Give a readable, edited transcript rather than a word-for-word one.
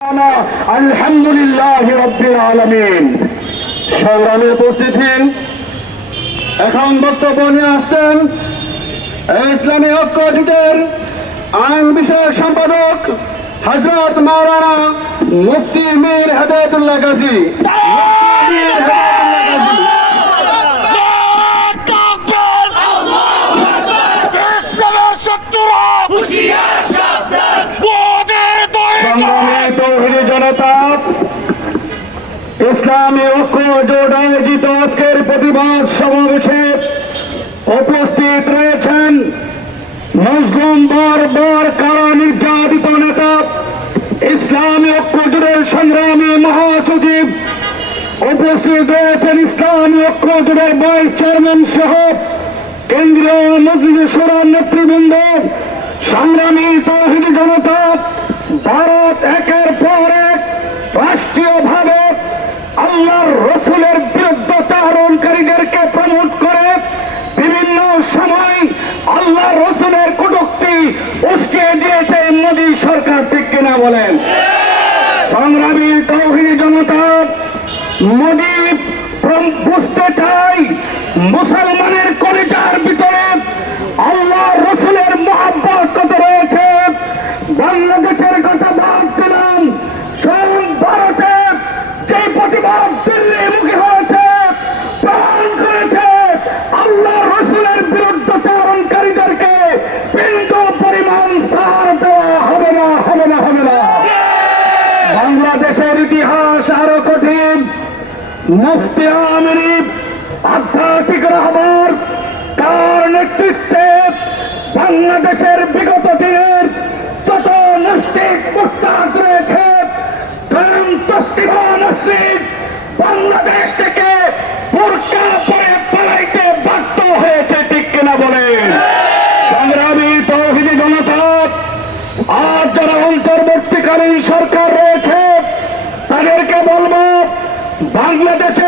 আলহামদুলিল্লাহ রাব্বিল আলামিন। সংগ্রামী উপস্থিতি, এখন বক্তব্য নিয়ে আসছেন ইসলামী ঐক্য জোটের আইন বিষয়ক সম্পাদক হযরত মাওলানা মুফতি মীর হেদায়েতুল্লাহ গাজী। ইসলামী ঐক্য জোট আয়োজিত আজকের প্রতিবাদ সমাবেশে উপস্থিত রয়েছেন মুসলিম বর্বর কারা নির্যাতিত নেতা ইসলামী ঐক্য জোটের সংগ্রামী মহাসচিব, উপস্থিত রয়েছেন ইসলামী ঐক্য জোটের ভাইস চেয়ারম্যান সহ কেন্দ্রীয় মজলিস শুরার নেতৃবৃন্দ, সংগ্রামী তৌহিদি জনতা। ভারত একের পর এক রাষ্ট্রীয়ভাবে আল্লাহর রসুলের বিরুদ্ধাচারণকারীদেরকে প্রমোট করে বিভিন্ন সময় আল্লাহর রসুলের কটূক্তি উস্কিয়ে দিয়েছে মোদী সরকার, ঠিক কিনা বলেন? সংগ্রামী তৌহিদি জনতা, মোদী বুঝতে চাই মুসলমানের কলিজার ভিতরে আল্লাহর রসুলের মহব্বত কত রয়েছে। বাংলাদেশের কথা বাদ দিলাম, ভারতে যে প্রতিবাদ দিল্লিমুখী হয়েছে, প্রমাণ করেছে আল্লাহ রসুলের বিরুদ্ধাচারণকারীদেরকে বিন্দু পরিমাণ ছাড় দেওয়া হবে না, হবে না, হবে না। বাংলাদেশের ইতিহাস আরো কঠিন। মুফতি আমিনী আধ্যাত্মিক রাহবার তার নেতৃত্বে বাংলাদেশের বিগত দিনের যত নাস্তিক মুরতাদ রয়েছে, বাংলাদেশ থেকে বোরকা পরে পালাইতে বাধ্য হয়েছে, ঠিক কিনা বলেন? সংগ্রামী তৌহিদি জনতা, আজ যারা অন্তর্বর্তীকালীন সরকার রয়েছে তাদেরকে বলবো, বাংলাদেশে